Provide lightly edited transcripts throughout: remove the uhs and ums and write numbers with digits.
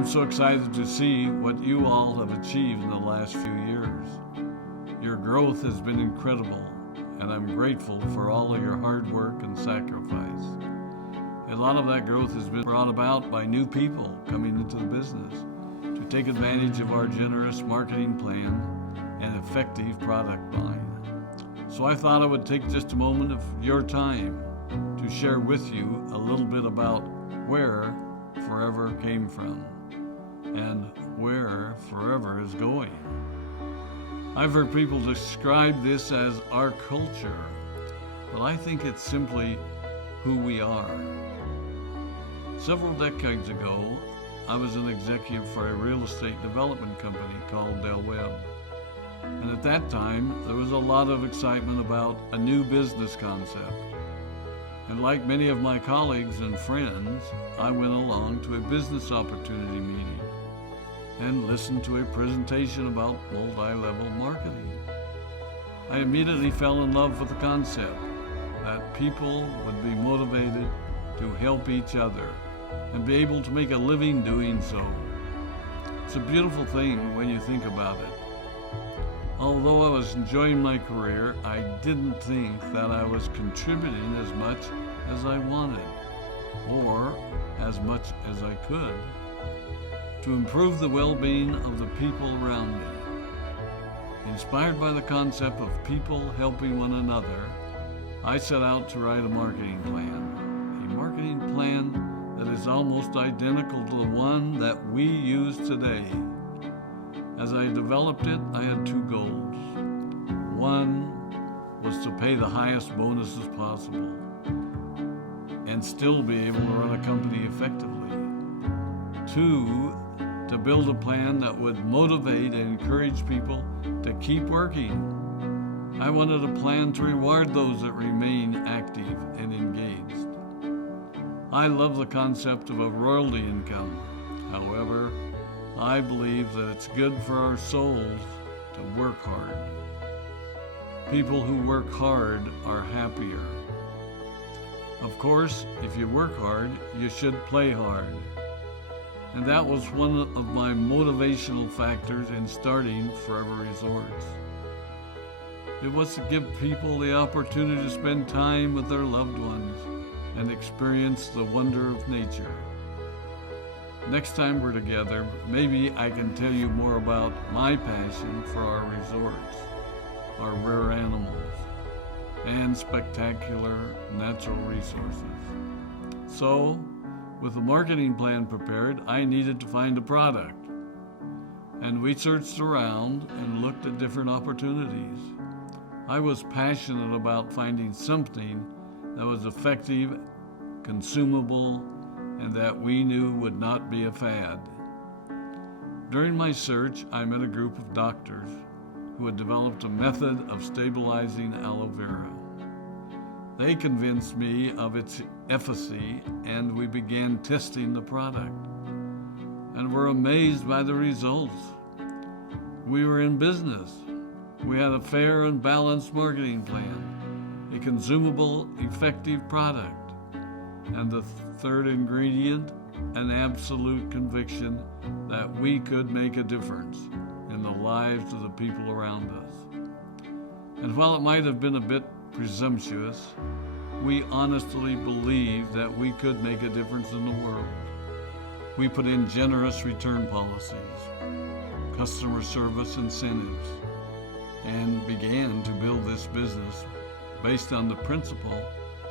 I'm so excited to see what you all have achieved in the last few years. Your growth has been incredible, and I'm grateful for all of your hard work and sacrifice. A lot of that growth has been brought about by new people coming into the business to take advantage of our generous marketing plan and effective product line. So I thought I would take just a moment of your time to share with you a little bit about where Forever came from and where Forever is going. I've heard people describe this as our culture, but I think it's simply who we are. Several decades ago, I was an executive for a real estate development company called Del Webb. And at that time, there was a lot of excitement about a new business concept. And like many of my colleagues and friends, I went along to a business opportunity meeting and listened to a presentation about multi-level marketing. I immediately fell in love with the concept that people would be motivated to help each other and be able to make a living doing so. It's a beautiful thing when you think about it. Although I was enjoying my career, I didn't think that I was contributing as much as I wanted, or as much as I could, to improve the well-being of the people around me. Inspired by the concept of people helping one another, I set out to write a marketing plan that is almost identical to the one that we use today. As I developed it, I had two goals. One was to pay the highest bonuses possible and still be able to run a company effectively. Two, to build a plan that would motivate and encourage people to keep working. I wanted a plan to reward those that remain active and engaged. I love the concept of a royalty income. However, I believe that it's good for our souls to work hard. People who work hard are happier. Of course, if you work hard, you should play hard. And that was one of my motivational factors in starting Forever Resorts. It was to give people the opportunity to spend time with their loved ones and experience the wonder of nature. Next time we're together, maybe I can tell you more about my passion for our resorts, our rare animals, and spectacular natural resources. So, with the marketing plan prepared, I needed to find a product. And we searched around and looked at different opportunities. I was passionate about finding something that was effective, consumable, and that we knew would not be a fad. During my search, I met a group of doctors who had developed a method of stabilizing aloe vera. They convinced me of its efficacy, and we began testing the product, and were amazed by the results. We were in business. We had a fair and balanced marketing plan, a consumable, effective product, and the third ingredient, an absolute conviction that we could make a difference in the lives of the people around us. And while it might have been a bit presumptuous, we honestly believed that we could make a difference in the world. We put in generous return policies, customer service incentives, and began to build this business based on the principle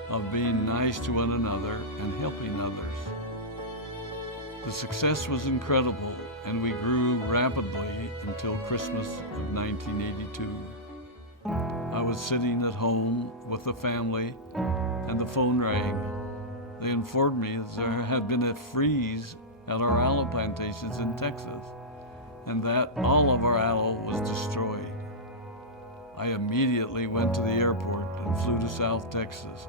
of being nice to one another and helping others. The success was incredible, and we grew rapidly until Christmas of 1982. I was sitting at home with the family, and the phone rang. They informed me that there had been a freeze at our aloe plantations in Texas, and that all of our aloe was destroyed. I immediately went to the airport and flew to South Texas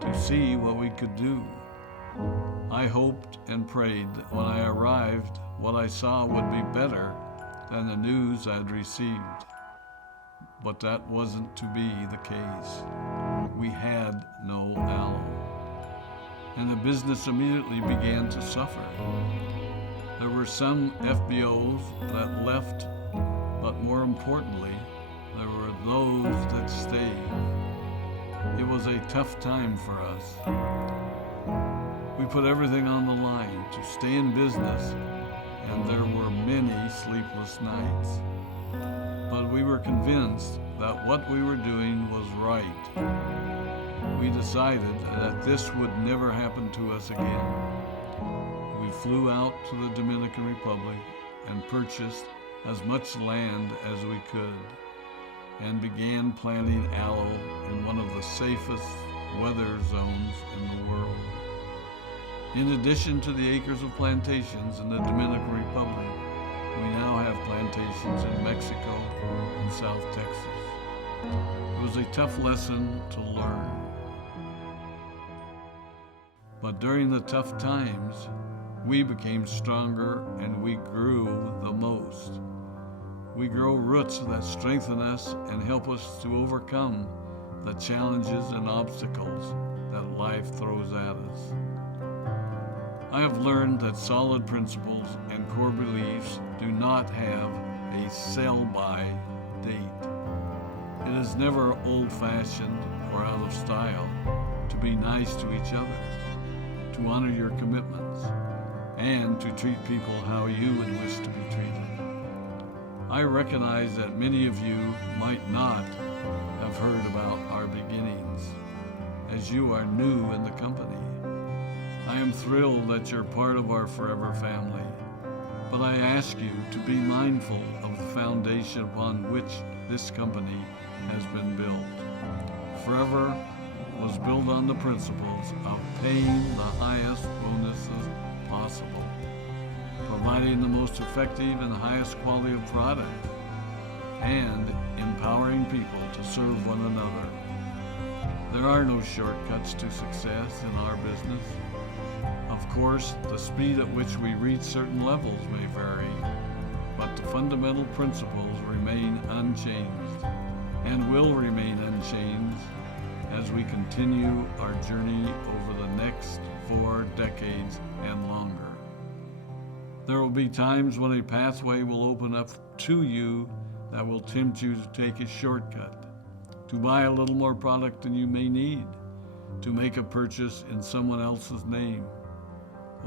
to see what we could do. I hoped and prayed that when I arrived, what I saw would be better than the news I had received. But that wasn't to be the case. We had no aloe, and the business immediately began to suffer. There were some FBOs that left, but more importantly, there were those that stayed. It was a tough time for us. We put everything on the line to stay in business, and there were many sleepless nights. But we were convinced that what we were doing was right. We decided that this would never happen to us again. We flew out to the Dominican Republic and purchased as much land as we could and began planting aloe in one of the safest weather zones in the world. In addition to the acres of plantations in the Dominican Republic, we now have plantations in Mexico and South Texas. It was a tough lesson to learn. But during the tough times, we became stronger and we grew the most. We grow roots that strengthen us and help us to overcome the challenges and obstacles that life throws at us. I have learned that solid principles and core beliefs do not have a sell-by date. It is never old-fashioned or out of style to be nice to each other, to honor your commitments, and to treat people how you would wish to be treated. I recognize that many of you might not have heard about our beginnings, as you are new in the company. I am thrilled that you're part of our Forever family, but I ask you to be mindful of the foundation upon which this company has been built. Forever was built on the principles of paying the highest bonuses possible, providing the most effective and highest quality of product, and empowering people to serve one another. There are no shortcuts to success in our business. Of course, the speed at which we reach certain levels may vary, but the fundamental principles remain unchanged and will remain unchanged as we continue our journey over the next 4 decades and longer. There will be times when a pathway will open up to you that will tempt you to take a shortcut, to buy a little more product than you may need, to make a purchase in someone else's name,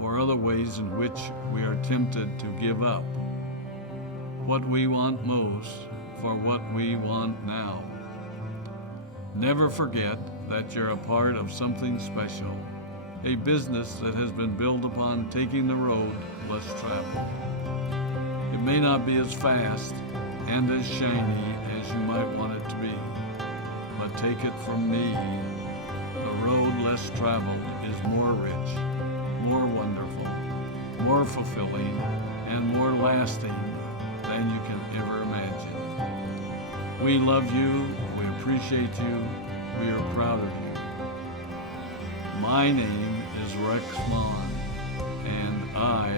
or other ways in which we are tempted to give up what we want most for what we want now. Never forget that you're a part of something special, a business that has been built upon taking the road less traveled. It may not be as fast and as shiny as you might want it to be, but take it from me, the road less traveled is more rich, more wonderful, more fulfilling, and more lasting than you can ever imagine. We love you, we appreciate you, we are proud of you. My name is Rex and I